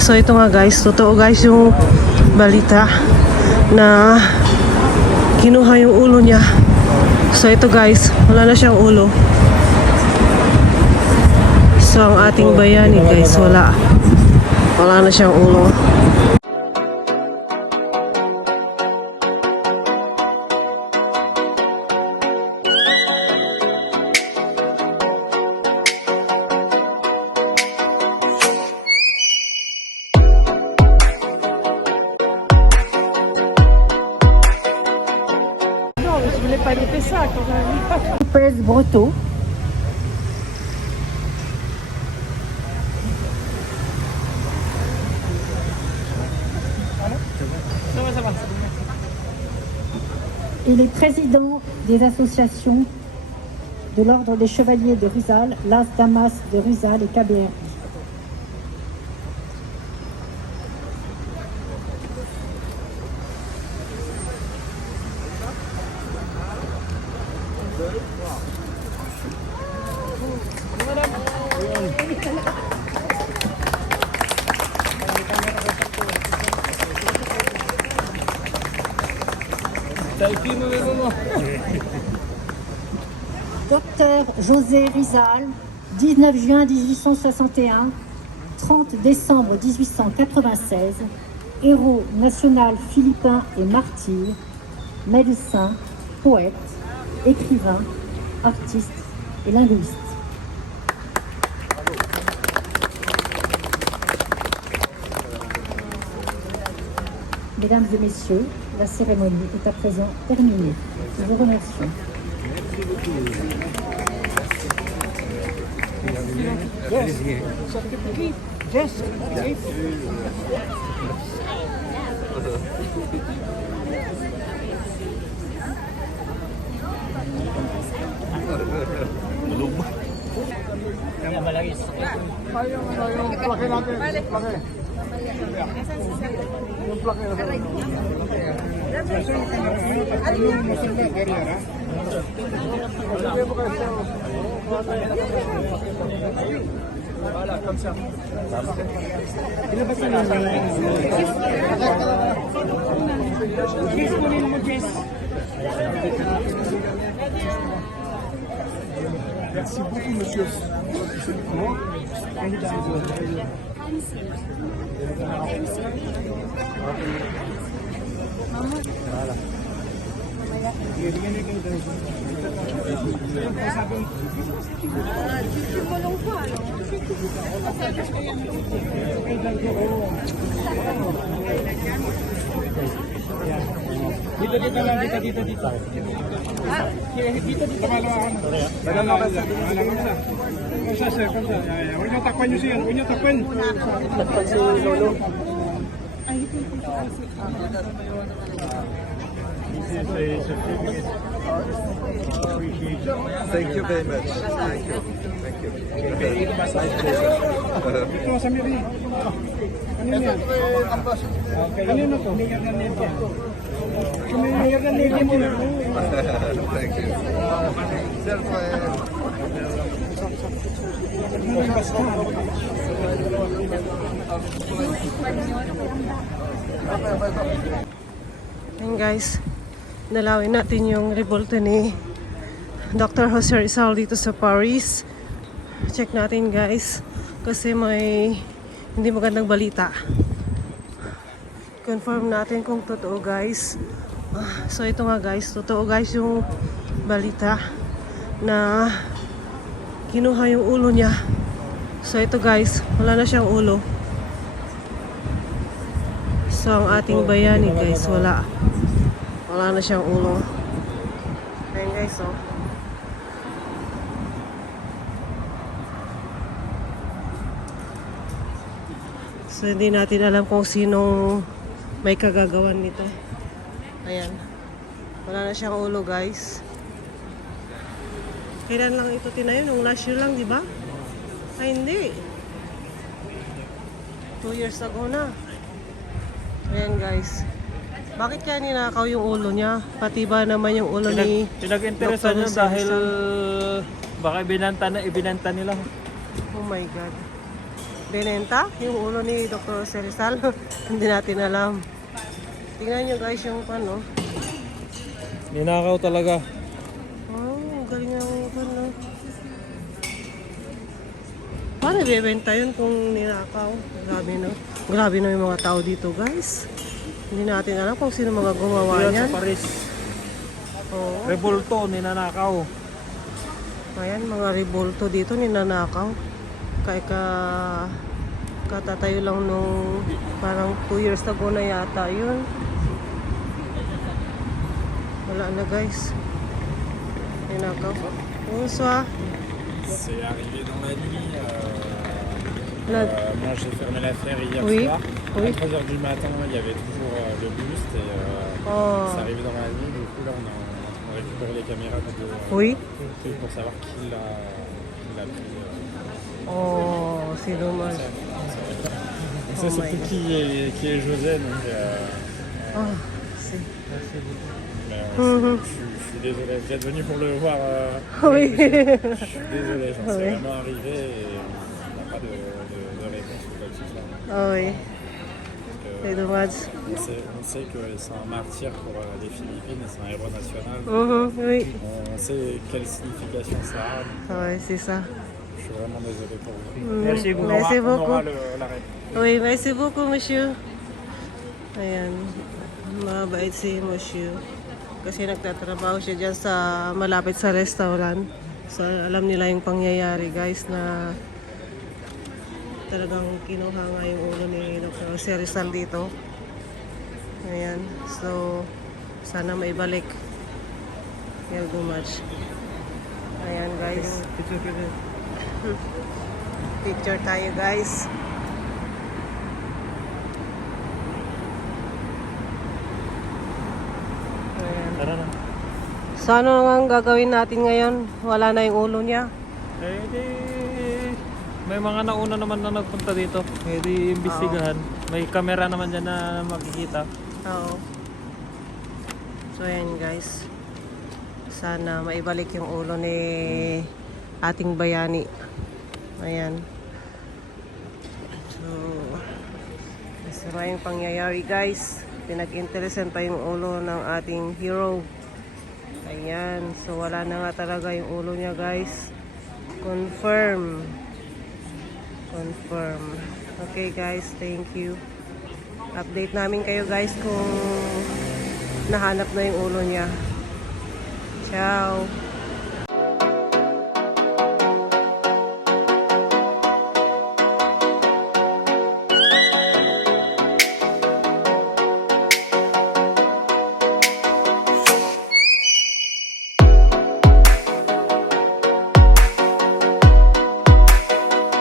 So ito nga guys, totoo guys yung balita na kinuha yung ulo niya. So ito guys, wala na siyang ulo. So ang ating bayani guys, wala na siyang ulo. Presse Breton. Il est président des associations de l'Ordre des Chevaliers de Rizal, Las Damas de Rizal et KBR. Docteur José Rizal, 19 juin 1861, 30 décembre 1896, héros national philippin et martyr, médecin, poète, écrivain, artiste et linguiste. Mesdames et messieurs, la cérémonie est à présent terminée. Je vous remercie. Merci beaucoup, monsieur. Dito lang, dito. Dito. Kamsa, sir, kamsa. Huwag niyo takpan niyo siya. Huwag niyo takpan. Takpan si Lolo. Thank you very much. Thank you. Ito, sa miri. Kanino yan? Kanino to? Mayor ng Navy mo. Thank you. Sir, Ayan guys, dalawin natin yung revolta ni Dr. Jose Rizal dito sa Paris. Check natin guys, kasi may hindi magandang balita. Confirm natin kung totoo guys. So ito nga guys, totoo guys yung balita na kinuha yung ulo niya. So ito guys, wala na siyang ulo. So ang ating bayani guys, wala na siyang ulo. Ayan guys, oh. So hindi natin alam kung sinong may kagagawan nito. Ayan, wala na siyang ulo guys. Kailan lang ito tinayo? Nung last year lang, di ba? Ay hindi, 2 years ago na. Ayan guys, bakit kaya ninakaw yung ulo niya? Pati ba naman yung ulo ni Pinag-interesa niya dahil baka ibinanta nila. Oh my God. Benenta, yung ulo ni Dr. Rizal. Hindi natin alam. Tingnan nyo guys yung ano. Ninakaw talaga. Oh, galing ng ulo, no? Paano ibebenta yun kung ninakaw? Grabe, no? Grabe na yung mga tao dito, guys. Hindi natin alam kung sino mga gumawa Yan niyan. sa Paris. Oo. Revolto, ninanakaw. Ayan, mga revolto dito, ninanakaw. Kaya katatayo lang nung parang 2 years ago na yata yun. Wala na guys. Ninakaw. Bonsoir. C'est arrivé dans la nuit. La- Moi j'ai fermé l'affaire hier Oui, soir. oui. À 3h du matin, il y avait toujours le boost et Oh. c'est arrivé dans la nuit. Du coup, là, on récupère les caméras Oui. pour savoir qui l'a pris. Oh, c'est dommage. On Oh sait my surtout qui est José. Donc, Oh, c'est... mais, Mhm. je suis désolé. Vous êtes venu pour le voir. Oui. Je suis désolé, j'en Oui. suis vraiment arrivé et on n'a pas de réponse ou quoi que ce soit. Oh, oui. Parce que, C'est dommage. on sait que c'est un martyr pour les Philippines et c'est un héros national. Mhm, oui. On sait quelle signification ça a. Donc, Oui, c'est ça. je suis vraiment désolé pour vous. Mhm. Merci beaucoup. Merci On aura beaucoup. la réponse. Oui, merci beaucoup, monsieur. Ayan. Mabait si monsieur. Kasi nagtatrabaho siya dyan sa malapit sa restaurant. So, alam nila yung pangyayari, guys, na talagang kinuha nga yung ulo ni Dr. Rizal dito. Ayan. So, sana maibalik. Thank you much. Ayan, guys. Picture tayo, guys. Ayan. Tara na. So, ano ang gagawin natin ngayon? Wala na yung ulo niya. Eh di, may mga nauna naman na nagpunta dito. Eh di, imbestigahan. May kamera naman dyan na makikita. Oo. So, ayan guys. Sana maibalik yung ulo ni ating bayani. Ayan. So, maraming pangyayari guys. Pinag-interesan pa yung ulo ng ating hero. Ayan. So, wala na nga talaga yung ulo niya guys. Confirm. Confirm. Okay guys, thank you. Update namin kayo guys kung nahanap na yung ulo niya. Ciao!